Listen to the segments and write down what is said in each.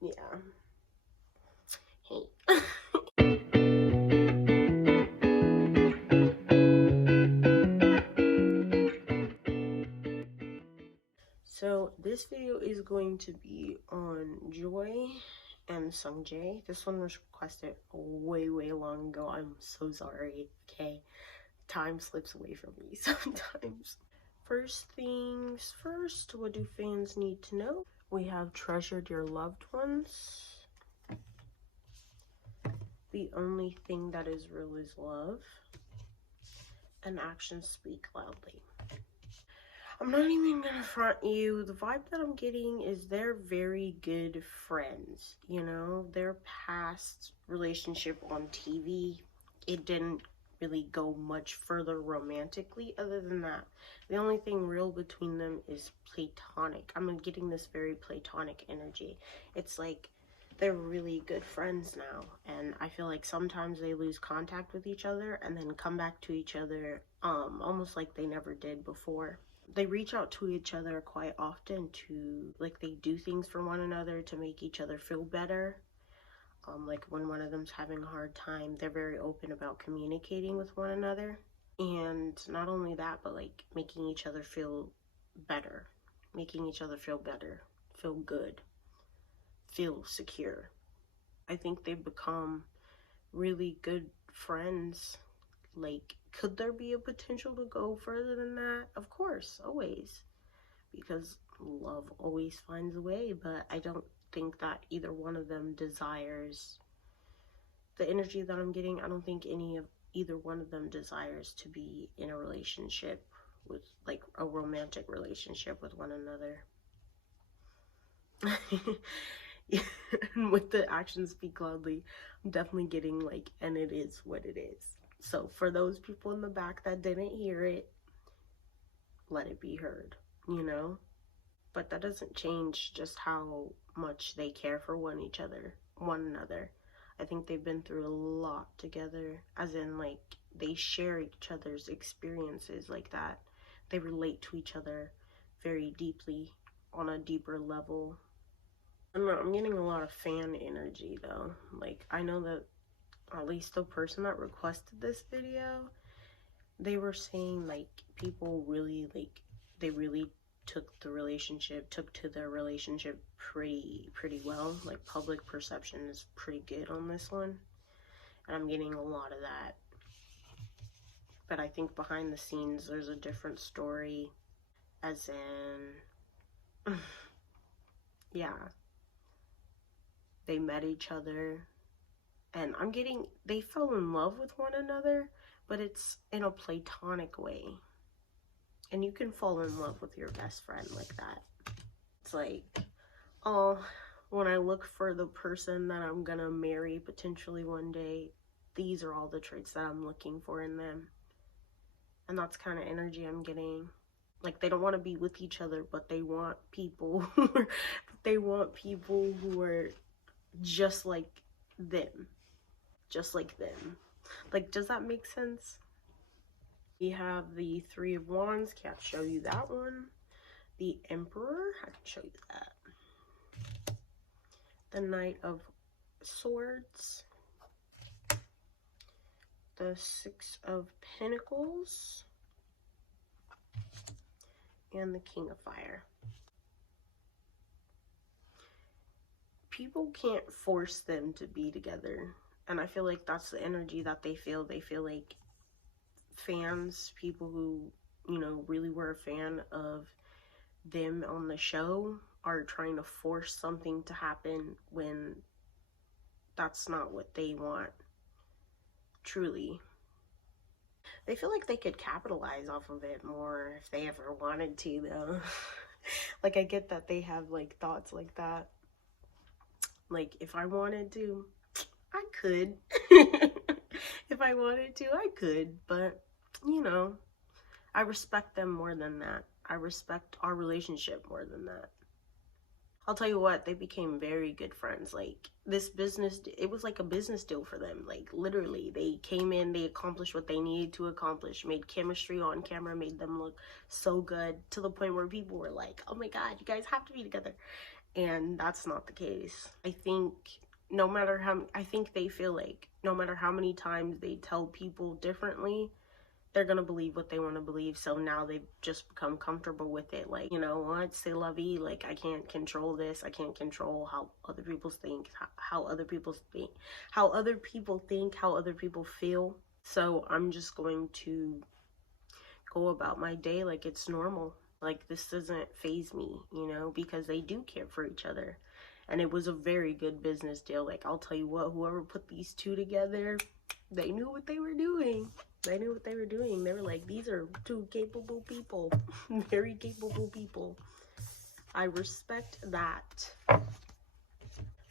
Yeah. Hey. So this video is going to be on Joy and Sungjae. This one was requested way long ago. I'm so sorry. Okay, time slips away from me sometimes. First things first, what do fans need to know? We have treasured your loved ones. The only thing that is real is love. And actions speak loudly. I'm not even gonna front you. The vibe that I'm getting is they're very good friends. You know, their past relationship on TV, it didn't really go much further romantically. Other than that, the only thing real between them is platonic. I'm getting this very platonic energy. It's like they're really good friends now, and I feel like sometimes they lose contact with each other and then come back to each other almost like they never did before. They reach out to each other quite often to, like, they do things for one another to make each other feel better. Like when one of them's having a hard time, they're very open about communicating with one another. And not only that, but like making each other feel better, feel good, feel secure. I think they've become really good friends. Like, could there be a potential to go further than that? Of course, always. Because love always finds a way, but I don't think that either one of them desires the energy that I'm getting. I don't think either one of them desires to be in a relationship with, like, a romantic relationship with one another. And with the actions speak loudly, I'm definitely getting like, and it is what it is. So for those people in the back that didn't hear it, let it be heard, you know? But that doesn't change just how much they care for one another. I think they've been through a lot together, as in like they share each other's experiences like that. They relate to each other very deeply on a deeper level. I don't know, I'm getting a lot of fan energy though. Like, I know that at least the person that requested this video, they were saying like people really, like, they really took to their relationship pretty well. Like, public perception is pretty good on this one, and I'm getting a lot of that. But I think behind the scenes there's a different story, as in yeah, they met each other, and I'm getting they fell in love with one another, but it's in a platonic way. And you can fall in love with your best friend like that. It's like, oh, when I look for the person that I'm gonna marry potentially one day, these are all the traits that I'm looking for in them. And that's kind of energy I'm getting. Like, they don't want to be with each other, but they want people who are just like them. Just like them. Like, does that make sense? We have the Three of Wands. Can't show you that one. The Emperor. I can show you that. The Knight of Swords. The Six of Pentacles. And the King of Fire. People can't force them to be together. And I feel like that's the energy that they feel. They feel like fans, people who, you know, really were a fan of them on the show, are trying to force something to happen when that's not what they want. Truly. They feel like they could capitalize off of it more if they ever wanted to, though. Like, I get that they have, like, thoughts like that. Like, if I wanted to, I could. If I wanted to, I could. But, you know, I respect them more than that. I respect our relationship more than that. I'll tell you what, they became very good friends. Like, this business, it was like a business deal for them. Like, literally, they came in, they accomplished what they needed to accomplish, made chemistry on camera, made them look so good, to the point where people were like, oh my god, you guys have to be together. And that's not the case. I think no matter how, I think they feel like no matter how many times they tell people differently, they're gonna believe what they want to believe. So now they've just become comfortable with it. Like, you know what, c'est la vie. Like, I can't control this. I can't control how other people think, how other people think, how other people think, how other people feel. So I'm just going to go about my day like it's normal. Like, this doesn't faze me, you know, because they do care for each other. And it was a very good business deal. Like, I'll tell you what, whoever put these two together, they knew what they were doing. They knew what they were doing. They were like, these are two capable people. Very capable people. I respect that.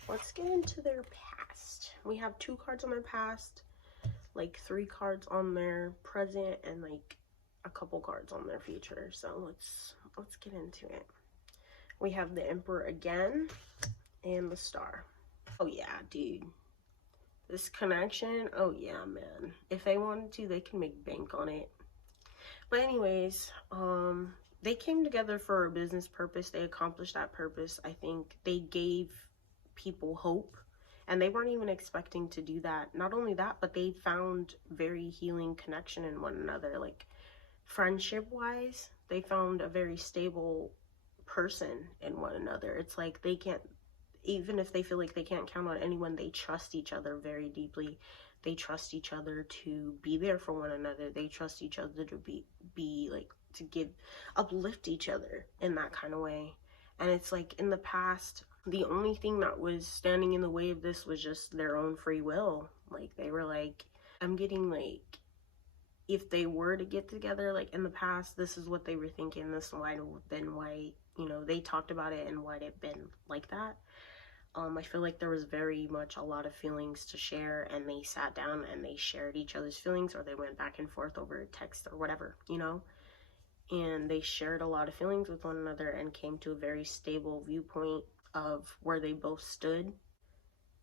Let's get into their past. We have 2 cards on their past, like 3 cards on their present, and like a couple cards on their future. So let's get into it. We have the Emperor again and the Star. Oh yeah, dude. This connection, oh yeah, man. If they wanted to, they can make bank on it. But anyways, they came together for a business purpose. They accomplished that purpose. I think they gave people hope, and they weren't even expecting to do that. Not only that, but they found very healing connection in one another. Like, friendship wise, they found a very stable person in one another. It's like they can't, even if they feel like they can't count on anyone, they trust each other very deeply. They trust each other to be there for one another. They trust each other to be like, to give, uplift each other in that kind of way. And it's like, in the past, the only thing that was standing in the way of this was just their own free will. Like, they were like, I'm getting like, if they were to get together, like in the past, this is what they were thinking. This might have been why, you know, they talked about it and why it been like that. I feel like there was very much a lot of feelings to share, and they sat down and they shared each other's feelings, or they went back and forth over text or whatever, you know, and they shared a lot of feelings with one another and came to a very stable viewpoint of where they both stood.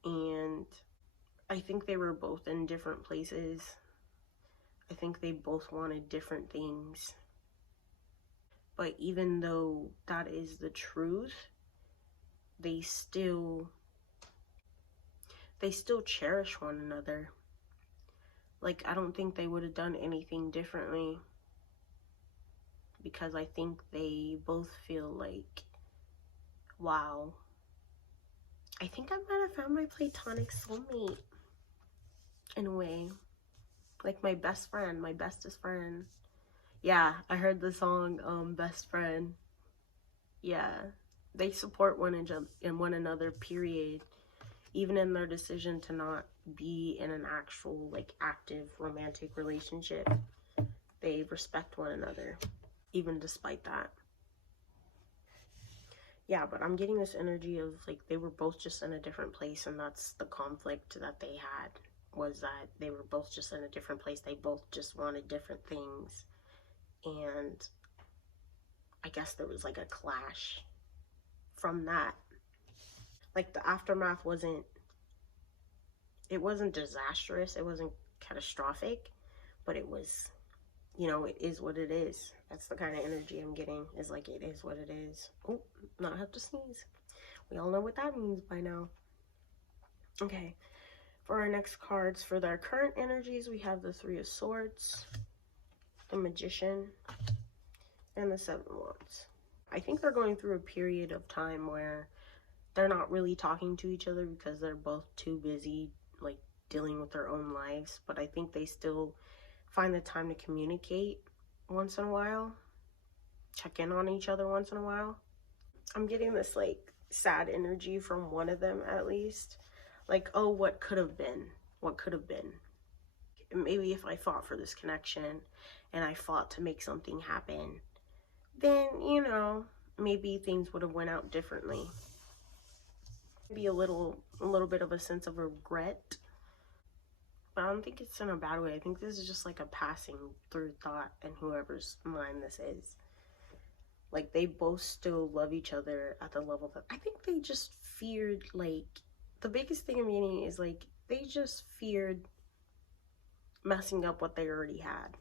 And I think they were both in different places. I think they both wanted different things. But even though that is the truth, they still cherish one another. Like, I don't think they would have done anything differently, because I think they both feel like, wow, I think I might have found my platonic soulmate in a way. Like, my best friend, my bestest friend. Yeah, I heard the song Best Friend. Yeah, they support one another, period. Even in their decision to not be in an actual, like, active romantic relationship, they respect one another, even despite that. Yeah, but I'm getting this energy of, like, they were both just in a different place, and that's the conflict that they had, was that they were both just in a different place. They both just wanted different things, and I guess there was, like, a clash from that. Like, the aftermath wasn't disastrous, it wasn't catastrophic, but it was, you know, it is what it is. That's the kind of energy I'm getting, is like, it is what it is. Oh, not have to sneeze. We all know what that means by now. Okay, for our next cards, for their current energies, we have the 3 of Swords, the Magician, and the 7 of Wands. I think they're going through a period of time where they're not really talking to each other because they're both too busy, like, dealing with their own lives. But I think they still find the time to communicate once in a while, check in on each other once in a while. I'm getting this, like, sad energy from one of them, at least. Like, oh, what could have been? What could have been? Maybe if I fought for this connection and I fought to make something happen, then, you know, maybe things would have went out differently. Maybe a little bit of a sense of regret, but I don't think it's in a bad way. I think this is just like a passing through thought in whoever's mind this is. Like, they both still love each other at the level that I think they just feared, like, the biggest thing I'm getting is, like, they just feared messing up what they already had.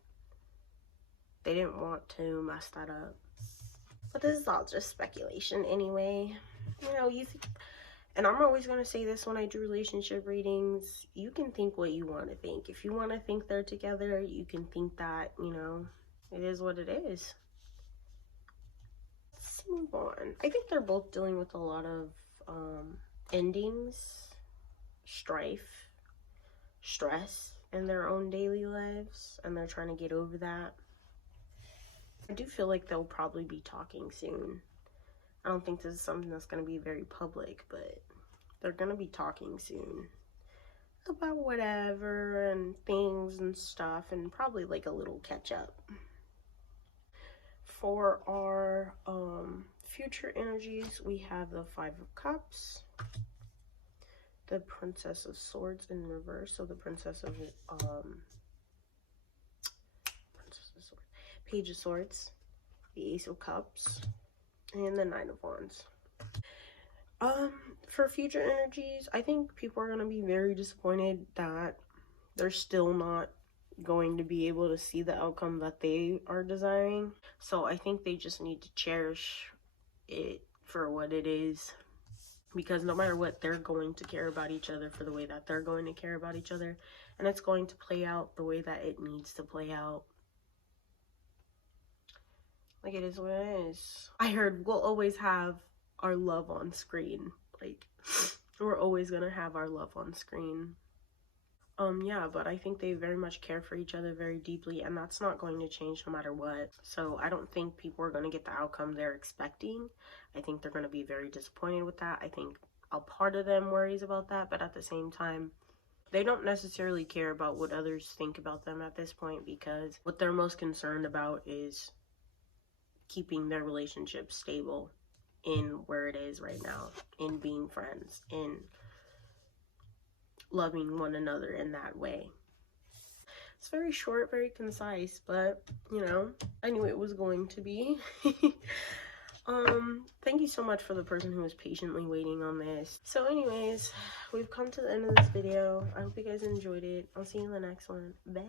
They didn't want to mess that up. But this is all just speculation anyway. You know, and I'm always going to say this when I do relationship readings, you can think what you want to think. If you want to think they're together, you can think that, you know, it is what it is. Let's move on. I think they're both dealing with a lot of endings, strife, stress in their own daily lives, and they're trying to get over that. I do feel like they'll probably be talking soon. I don't think this is something that's going to be very public, but they're going to be talking soon about whatever and things and stuff, and probably like a little catch up. For our future energies, we have the Five of Cups, the Princess of Swords in reverse, so the Princess of Page of Swords, the Ace of Cups, and the Nine of Wands. For future energies, I think people are going to be very disappointed that they're still not going to be able to see the outcome that they are desiring. So I think they just need to cherish it for what it is, because no matter what, they're going to care about each other for the way that they're going to care about each other, and it's going to play out the way that it needs to play out. Like, it is what it is. I heard we'll always have our love on screen. Like, we're always gonna have our love on screen. Yeah, but I think they very much care for each other very deeply, and that's not going to change no matter what. So I don't think people are going to get the outcome they're expecting. I think they're going to be very disappointed with that. I think a part of them worries about that, but at the same time, they don't necessarily care about what others think about them at this point, because what they're most concerned about is keeping their relationship stable in where it is right now, in being friends, in loving one another in that way. It's very short, very concise, but you know, I knew it was going to be. Thank you so much for the person who was patiently waiting on this. So anyways, we've come to the end of this video. I hope you guys enjoyed it. I'll see you in the next one. Bye.